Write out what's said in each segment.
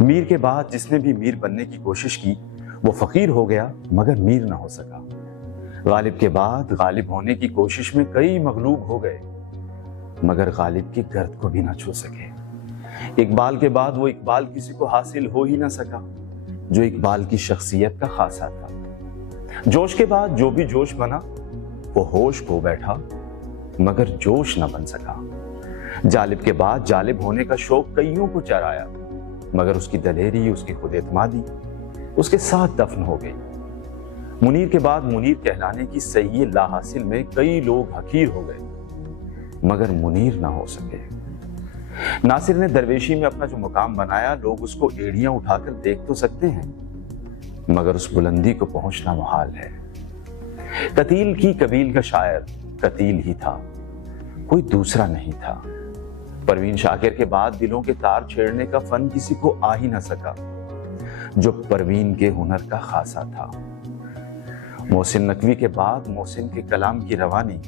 میر کے بعد جس نے بھی میر بننے کی کوشش کی وہ فقیر ہو گیا مگر میر نہ ہو سکا۔ غالب کے بعد غالب ہونے کی کوشش میں کئی مغلوب ہو گئے مگر غالب کی گرد کو بھی نہ چھو سکے۔ اقبال کے بعد وہ اقبال کسی کو حاصل ہو ہی نہ سکا جو اقبال کی شخصیت کا خاصہ تھا۔ جوش کے بعد جو بھی جوش بنا وہ ہوش کھو بیٹھا مگر جوش نہ بن سکا۔ جالب کے بعد جالب ہونے کا شوق کئیوں کو چرایا مگر اس کی دلیری، اس کی خود اعتمادی اس کے ساتھ دفن ہو گئی۔ منیر کے بعد منیر کہلانے کی صحیح لا حاصل میں کئی لوگ حقیر ہو گئے مگر منیر نہ ہو سکے۔ ناصر نے درویشی میں اپنا جو مقام بنایا لوگ اس کو ایڑیاں اٹھا کر دیکھ تو سکتے ہیں مگر اس بلندی کو پہنچنا محال ہے۔ قتیل کی قبیل کا شاعر قتیل ہی تھا، کوئی دوسرا نہیں تھا۔ پروین شاکر کے بعد دلوں کے تار چھیڑنے کا فن کسی کو آ ہی نہ سکا جو پروین کے ہنر کا خاصہ تھا۔ محسن نقوی کے بعد محسن کے کلام کی روانی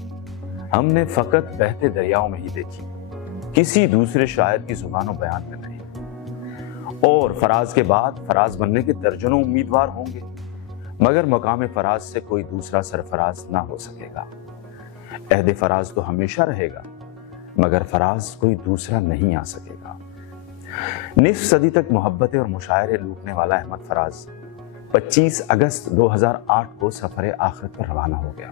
ہم نے فقط بہتے دریاؤں میں ہی دیکھی، کسی دوسرے شاعر کی زبان و بیان میں نہیں۔ اور فراز کے بعد فراز بننے کے درجنوں امیدوار ہوں گے مگر مقام فراز سے کوئی دوسرا سرفراز نہ ہو سکے گا۔ عہد فراز تو ہمیشہ رہے گا مگر فراز کوئی دوسرا نہیں آ سکے گا۔ نصف صدی تک محبتیں اور مشاعرے لوٹنے والا احمد فراز 25 اگست 2008 کو سفر آخرت پر روانہ ہو گیا۔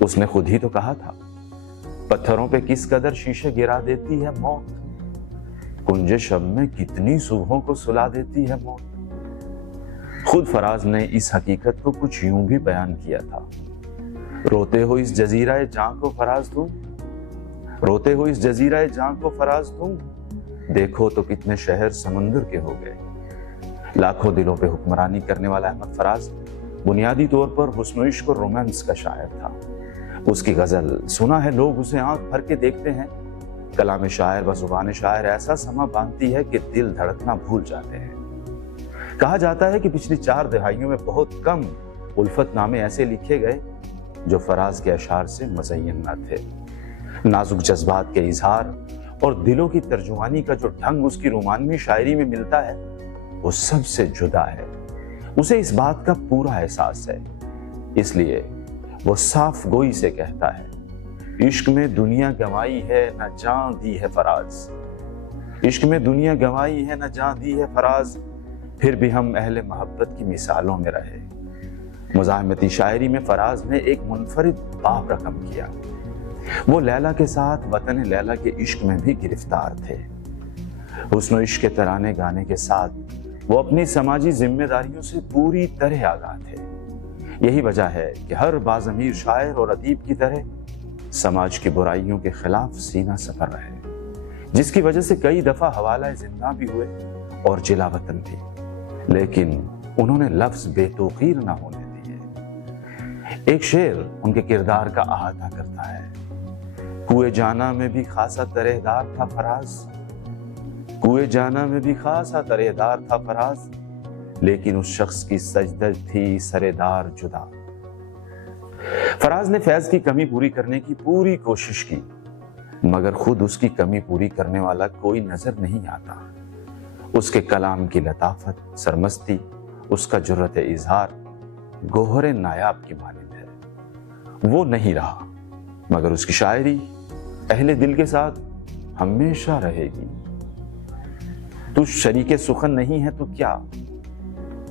اس نے خود ہی تو کہا تھا، پتھروں پہ کس قدر شیشے گرا دیتی ہے موت، کنج شب میں کتنی صبحوں کو سلا دیتی ہے موت۔ خود فراز نے اس حقیقت کو کچھ یوں بھی بیان کیا تھا، روتے ہو اس جزیرہ جاں کو فراز تم، روتے ہو اس جزیرہ جاں کو فراز تم، دیکھو تو کتنے شہر سمندر کے ہو گئے۔ لاکھوں دلوں پہ حکمرانی کرنے والا احمد فراز بنیادی طور پر حسن و عشق اور رومانس کا شاعر تھا۔ اس کی غزل سنا ہے لوگ اسے آنکھ بھر کے دیکھتے ہیں، کلام شاعر و زبان شاعر ایسا سما باندھتی ہے کہ دل دھڑکنا بھول جاتے ہیں۔ کہا جاتا ہے کہ پچھلی 4 دہائیوں میں بہت کم الفت نامے ایسے لکھے گئے جو فراز کے اشعار سے مزین نہ تھے۔ نازک جذبات کے اظہار اور دلوں کی ترجمانی کا جو ڈھنگ اس کی رومانوی شاعری میں ملتا ہے وہ سب سے جدا ہے۔ اسے اس بات کا پورا احساس ہے، اس لیے وہ صاف گوئی سے کہتا ہے، عشق میں دنیا گنوائی ہے نہ جاں دی ہے فراز، عشق میں دنیا گنوائی ہے نہ جاں دی ہے فراز، پھر بھی ہم اہل محبت کی مثالوں میں رہے۔ مزاحمتی شاعری میں فراز نے ایک منفرد باب رقم کیا۔ وہ لیلا کے ساتھ وطن لیلا کے عشق میں بھی گرفتار تھے۔ حسن و عشق کے ترانے گانے کے ساتھ وہ اپنی سماجی ذمہ داریوں سے پوری طرح آگاہ تھے۔ یہی وجہ ہے کہ ہر باضمیر شاعر اور ادیب کی طرح سماج کی برائیوں کے خلاف سینہ سپر رہے، جس کی وجہ سے کئی دفعہ حوالہ زندہ بھی ہوئے اور جلا وطن بھی، لیکن انہوں نے لفظ بے توقیر نہ ہونے دیے۔ ایک شعر ان کے کردار کا احاطہ کرتا ہے، کوئے جانا میں بھی خاصا ترہدار تھا فراز، کوئے جانا میں بھی خاصا ترہدار تھا فراز، لیکن اس شخص کی سجدج تھی سرےدار جدا۔ فراز نے فیض کی کمی پوری کرنے کی پوری کوشش کی مگر خود اس کی کمی پوری کرنے والا کوئی نظر نہیں آتا۔ اس کے کلام کی لطافت، سرمستی، اس کا جرأت اظہار گوہر نایاب کی مانند ہے۔ وہ نہیں رہا مگر اس کی شاعری اہل دل کے ساتھ ہمیشہ رہے گی۔ تو شریک سخن نہیں ہے تو کیا،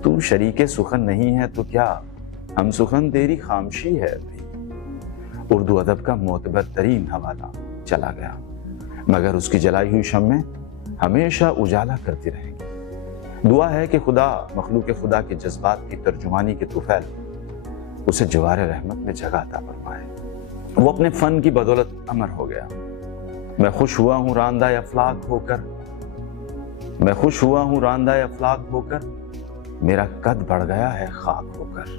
تو شریک سخن نہیں ہے تو کیا، ہم سخن تیری خامشی ہے ابھی۔ اردو ادب کا معتبر ترین حوالہ چلا گیا مگر اس کی جلائی ہوئی شمعیں ہمیشہ اجالا کرتی رہیں گی۔ دعا ہے کہ خدا مخلوق خدا کے جذبات کی ترجمانی کے طفیل اسے جوار رحمت میں جگہ عطا فرمائے۔ وہ اپنے فن کی بدولت امر ہو گیا۔ میں خوش ہوا ہوں راندہ افلاک ہو کر، میں خوش ہوا ہوں راندہ افلاک ہو کر، میرا قد بڑھ گیا ہے خاک ہو کر۔